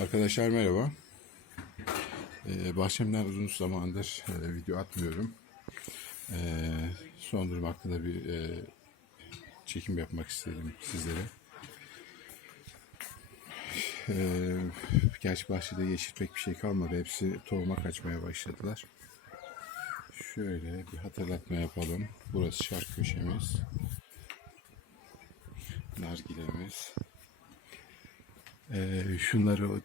Arkadaşlar merhaba. Ee, bahçemden uzun zamandır e, video atmıyorum. Ee, son durum hakkında bir e, çekim yapmak istedim sizlere. Ee, gerçi bahçede yeşil pek bir şey kalmadı. Hepsi tohuma kaçmaya başladılar. Şöyle bir hatırlatma yapalım. Burası şark köşemiz. Nargilemiz. Ee, şunları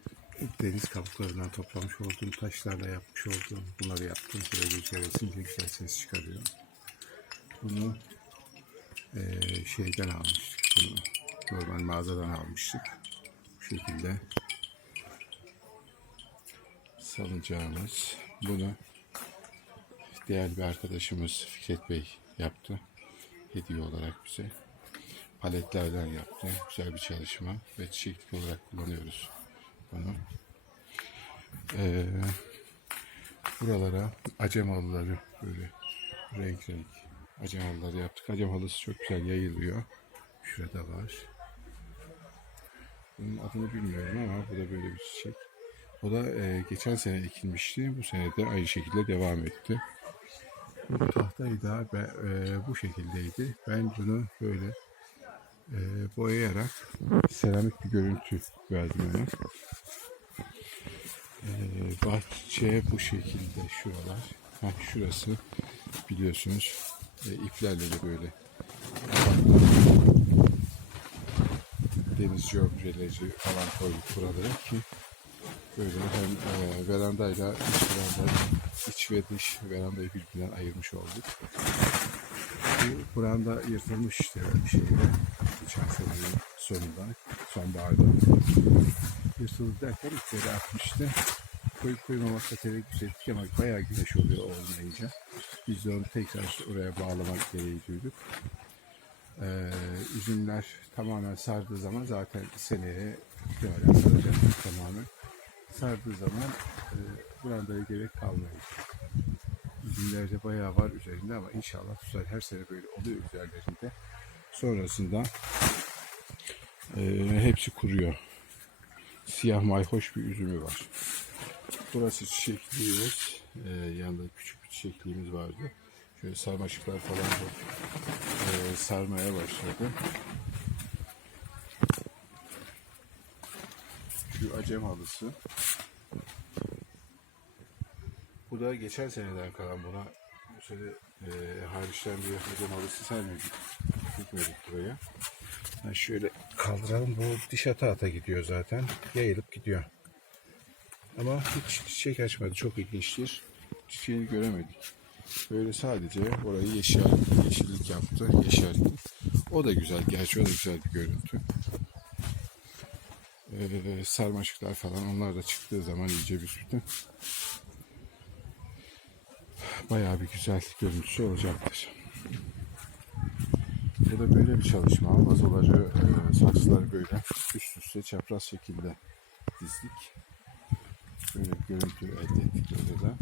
deniz kabuklarından toplamış olduğum taşlarla yapmış olduğum bunları yaptım. Böyle esince güzel ses çıkarıyor. Bunu ee, şeyden almıştık. Bunu normal mağazadan almıştık. Bu şekilde salıncağımız. Bunu değerli bir arkadaşımız Fikret Bey yaptı. Hediye olarak bize paletlerden yaptı. Güzel bir çalışma ve çiçeklik olarak kullanıyoruz bunu. Ee, buralara acem halıları böyle renk renk acem halıları yaptık. Acem halısı çok güzel yayılıyor. Şurada var. Bunun adını bilmiyorum ama bu da böyle bir çiçek. O da e, geçen sene ekilmişti. Bu sene de aynı şekilde devam etti. Bu tahtayı da e, bu şekildeydi. Ben bunu böyle e, boyayarak seramik bir görüntü verdim ona. E, bahçe bu şekilde şuralar. Ha, şurası biliyorsunuz e, iplerle de böyle denizci objeleri falan koyduk buralara ki böyle hem e, verandayla iç veranda iç ve dış verandayı birbirinden ayırmış olduk. Bu branda yırtılmıştı şeyle. Geçen senenin sonunda, sonbaharda. Yırtıldı derken ipleri atmıştı. Koyup koymamakla tereddüt ettik ama bayağı güneş oluyor olmayınca. Biz de onu tekrar oraya bağlamak gereği duyduk. Ee, üzümler tamamen sardığı zaman zaten seneye muhtemelen saracak tamamen. Sardığı zaman e, brandaya gerek kalmayacak. Üzümlerde bayağı var üzerinde ama inşallah tutar. Her sene böyle oluyor üzerlerinde. Sonrasında e, hepsi kuruyor. Siyah mayhoş bir üzümü var. Burası çiçekliğimiz. E, yanında küçük bir çiçekliğimiz vardı. Şöyle sarmaşıklar falan da e, sarmaya başladı. Şu acem halısı. Bu da geçen seneden kalan buna bu sene e, hariçten bir hocam halısı sermedik. Gitmedik buraya. Ha şöyle kaldıralım. Bu diş ata ata gidiyor zaten. Yayılıp gidiyor. Ama hiç çiçek açmadı. Çok ilginçtir. Çiçeğini göremedik. Böyle sadece orayı yeşil, yeşillik yaptı. Yeşertti. O da güzel. Gerçi o da güzel bir görüntü. Ee, sarmaşıklar falan onlar da çıktığı zaman iyice bir bayağı bir güzel görüntüsü olacaktır. Bu da böyle bir çalışma. Vazoları, e, saksıları böyle üst üste çapraz şekilde dizdik. Böyle bir görüntü elde ettik böyle de.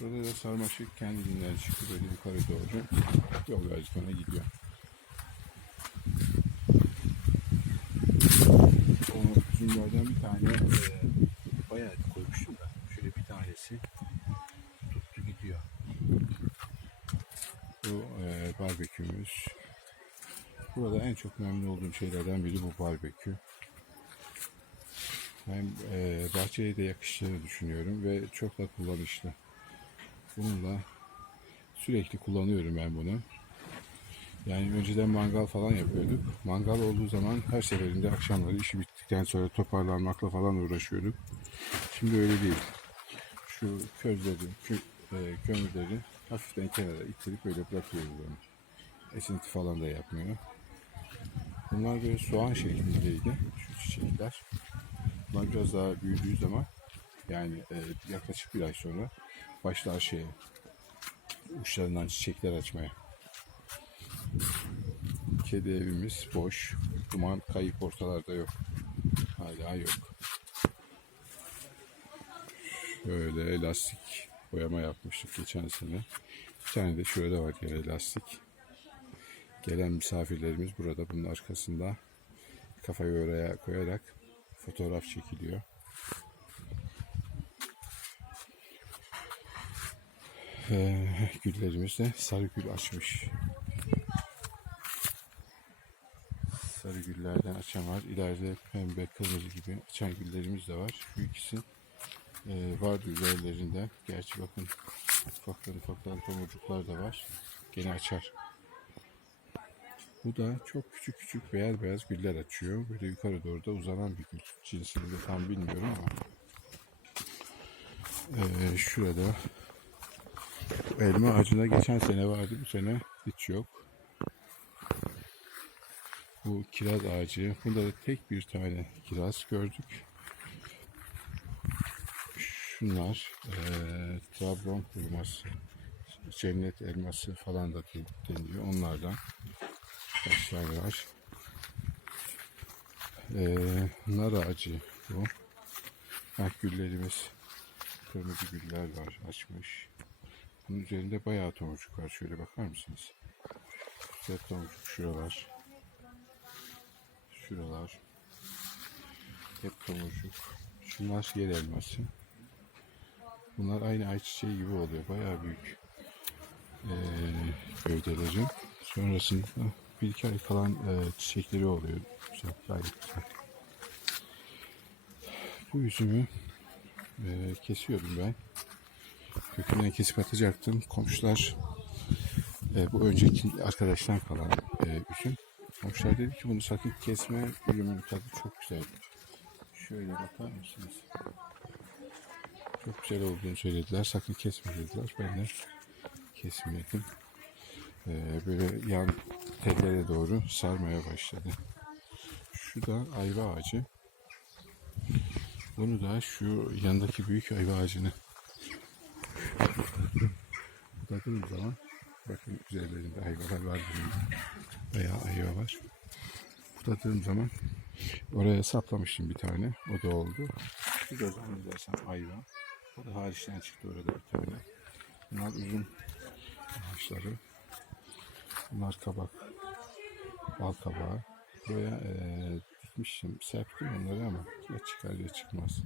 Burada da sarmaşık kendiliğinden çıktı böyle yukarı doğru. Yol verdik ona gidiyor. O üzümlerden bir tane e, bayağı koymuştum da şöyle bir tanesi tuttu gidiyor. Bu e, barbekümüz. Burada en çok memnun olduğum şeylerden biri bu barbekü. Hem e, bahçeye de yakıştığını düşünüyorum ve çok da kullanışlı. Bununla sürekli kullanıyorum ben bunu. Yani önceden mangal falan yapıyorduk. Mangal olduğu zaman her seferinde akşamları işi bittikten sonra toparlanmakla falan uğraşıyorduk. Şimdi öyle değil. Şu közleri, kö, e, kömürleri hafiften kenara ittirip böyle bırakıyoruz onu. Esinti falan da yapmıyor. Bunlar böyle soğan şeklindeydi. Şu çiçekler. Bunlar biraz daha büyüdüğü zaman yani e, yaklaşık bir ay sonra başlar şeye uçlarından çiçekler açmaya. Kedi evimiz boş. Duman kayıp ortalarda yok. Hala yok. Şöyle lastik boyama yapmıştık geçen sene. Bir tane de şöyle var yine lastik. Gelen misafirlerimiz burada bunun arkasında kafayı oraya koyarak fotoğraf çekiliyor. Ee, güllerimiz de sarı gül açmış. Sarı güllerden açan var. İleride pembe, kırmızı gibi açan güllerimiz de var. Şu ikisi e, vardı üzerlerinde. Gerçi bakın ufaktan ufaktan tomurcuklar da var. Gene açar. Bu da çok küçük küçük beyaz beyaz güller açıyor. Böyle yukarı doğru da uzanan bir gül. Cinsini de tam bilmiyorum ama. Ee, şurada elma ağacına geçen sene vardı. Bu sene hiç yok. Bu kiraz ağacı. Bunda da tek bir tane kiraz gördük. Şunlar eee Trabzon kurması, cennet elması falan da deniyor. Onlardan tane var. Eee nar ağacı bu. Bak güllerimiz. Kırmızı güller var açmış. Bunun üzerinde bayağı tomurcuk var. Şöyle bakar mısınız? Güzel tomurcuk şuralar. Şuralar. Hep tomurcuk. Şunlar yer elması. Bunlar aynı ayçiçeği gibi oluyor. Bayağı büyük eee gövdeleri. Sonrasında bir iki ay kalan eee, çiçekleri oluyor. Güzel, gayet güzel. Bu üzümü eee, kesiyordum ben. Kökünden kesip atacaktım. Komşular eee, bu önceki arkadaştan kalan eee üzüm. Komşular dedi ki bunu sakın kesme. Üzümün tadı çok güzel. Şöyle bakar mısınız? Çok güzel olduğunu söylediler. Sakın kesme dediler. Ben de kesmedim. Ee, böyle yan tellere doğru sarmaya başladı. Şu da ayva ağacı. Bunu da şu yandaki büyük ayva ağacını budadığım zaman bakın üzerlerinde ayvalar var. Bayağı ayva var. Budadığım zaman oraya saplamıştım bir tane. O da oldu. Şu da zannedersem ayva. O da hariçten çıktı orada bir tane. Bunlar uzun ağaçları. Bunlar kabak. Bal kabağı. Buraya eee dikmişim. Serptim onları ama ya çıkar ya çıkmaz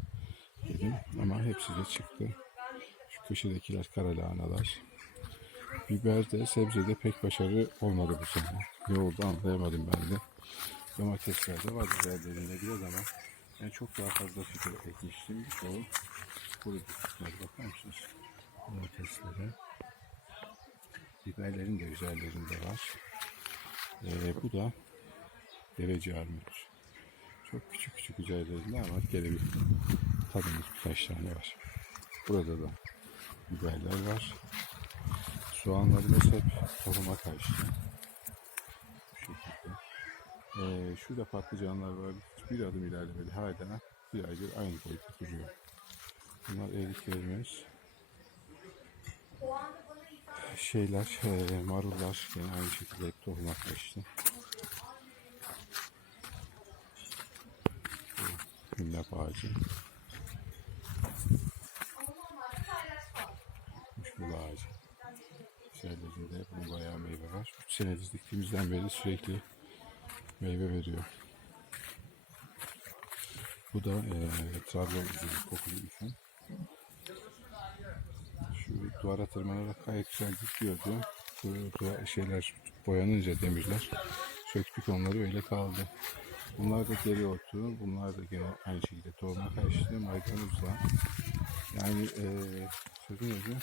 dedim. Ama hepsi de çıktı. Şu köşedekiler kara lahanalar. Biber de sebzede pek başarı olmadı bu sene. Ne oldu anlayamadım ben de. Domatesler de var üzerlerinde biraz ama ben çok daha fazla fikir ekmiştim. Kurudu. Bunlara bakar mısınız? Domateslere. Biberlerin de üzerlerinde var. Ee, bu da derece armut. Çok küçük küçük üzerlerinde ama gene bir tadımız birkaç tane var. Burada da biberler var. Soğanlarımız hep tohuma karşı. Bu şekilde. Ee, şurada patlıcanlar var. Bir adım ilerlemedi. Hala bir aydır aynı boyutta duruyor. Bunlar eriklerimiz. Şeyler, e, marullar yine aynı şekilde hep tohuma karıştı. Bu Güllap ağacı. Muşmul ağacı. Üzerlerinde bunun bayağı meyve var. 3 senedir diktiğimizden beri sürekli meyve veriyor. Bu da e, Trabzon kokulu üzüm. Duvara tırmanarak gayet güzel gidiyordu. Bu şeyler boyanınca demirler söktük onları öyle kaldı. Bunlar da deri otu. Bunlar da gene aynı şekilde tohuma karıştı. Maydanozla. Yani e, sözün özü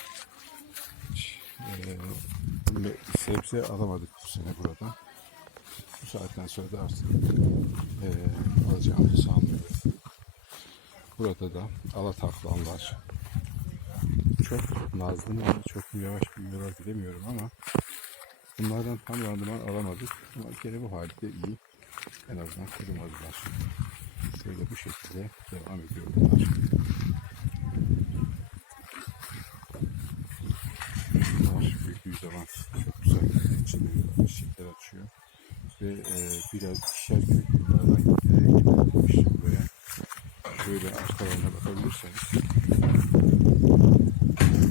e, sebze alamadık bu sene burada. Bu saatten sonra da artık e, alacağımızı sanmıyorum. Burada da alataklanlar. Çok nazlı mı çok yavaş büyüyorlar bilemiyorum ama bunlardan tam randıman alamadık. Ama gene bu halde iyi. En azından kurumadılar. Böyle bu şekilde devam ediyor bunlar. Büyüdüğü zaman çok güzel içinde çiçekler açıyor. Ve e, biraz ikişer kök bunlardan e, gitmiş buraya. Şöyle arkalarına bakabilirseniz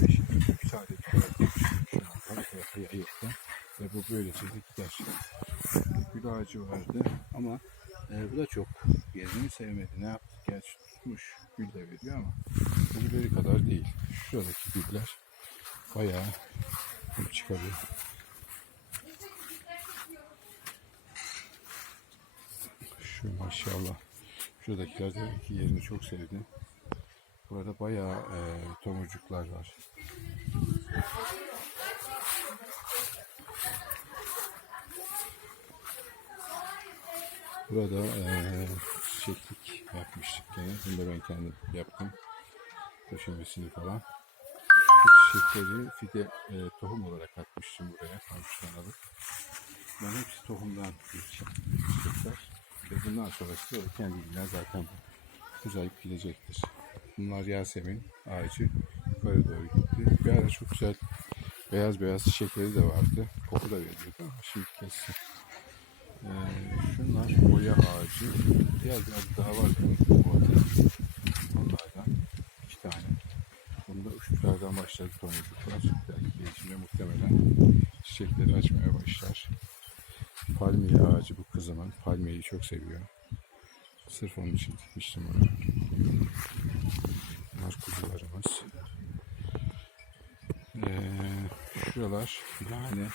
beş iki kök sadece olarak yetişmiş şu anda. Ve yayıkta. Ve bu böylece de gider. Gül ağacı vardı ama e, bu da çok yerini sevmedi. Ne yaptı? Gerçi tutmuş. Gül de veriyor ama öbürleri kadar değil. Şuradaki güller bayağı çıkarıyor. Şu maşallah. Şuradakiler de yerini çok sevdi. Burada bayağı e, tomurcuklar var. Burada e, çiçeklik yapmıştık gene. Bunu da ben kendim yaptım. Döşemesini falan. Bu çiçekleri fide e, tohum olarak atmıştım buraya. Komşudan alıp. Bunların hepsi tohumdan çiçekler. Ve bundan sonrası da kendiliğinden zaten uzayıp gidecektir. Bunlar Yasemin ağacı yukarı doğru gitti. Bir ara çok güzel beyaz beyaz çiçekleri de vardı. Koku da veriyordu ama şimdi kessin. Ee, şunlar boya ağacı. Diğer bir daha var. Onlardan iki tane. Bunda uçlardan başladı tomurcuklar. Belki gelişimde muhtemelen çiçekleri açmaya başlar. Palmiye ağacı bu kızımın. Palmiyeyi çok seviyor. Sırf onun için dikmiştim onu. Bunlar kuzularımız. Ee, şuralar yani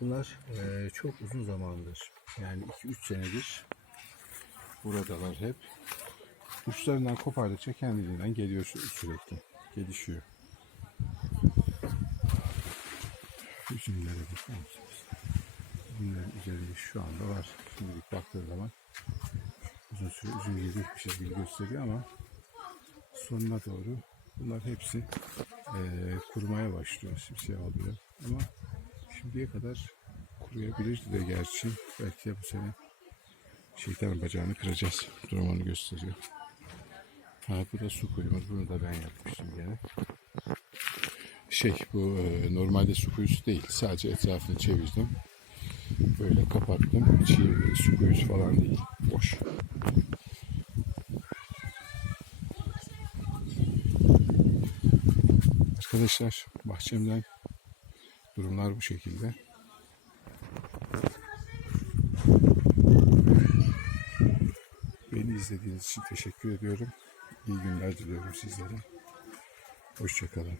bunlar e, çok uzun zamandır. Yani 2-3 senedir buradalar hep. Uçlarından kopardıkça kendiliğinden geliyor sü- sürekli. Gelişiyor. Üzümlere bakar mısınız? Üzümlerin üzerinde şu anda var. Şimdilik baktığı zaman uzun süre üzüm yiyecek bir şekilde gösteriyor ama sonuna doğru bunlar hepsi eee, kurumaya başlıyor. Simsiyah oluyor. Ama şimdiye kadar kuruyabilirdi de gerçi. Belki de bu sene şeytanın bacağını kıracağız. Durum onu gösteriyor. Ha bu da su kuyumuz. Bunu da ben yapmıştım gene. Şey bu e, normalde su kuyusu değil. Sadece etrafını çevirdim. Böyle kapattım. İçi su kuyusu falan değil. Boş. Arkadaşlar bahçemden durumlar bu şekilde. Beni izlediğiniz için teşekkür ediyorum. İyi günler diliyorum sizlere. Hoşçakalın.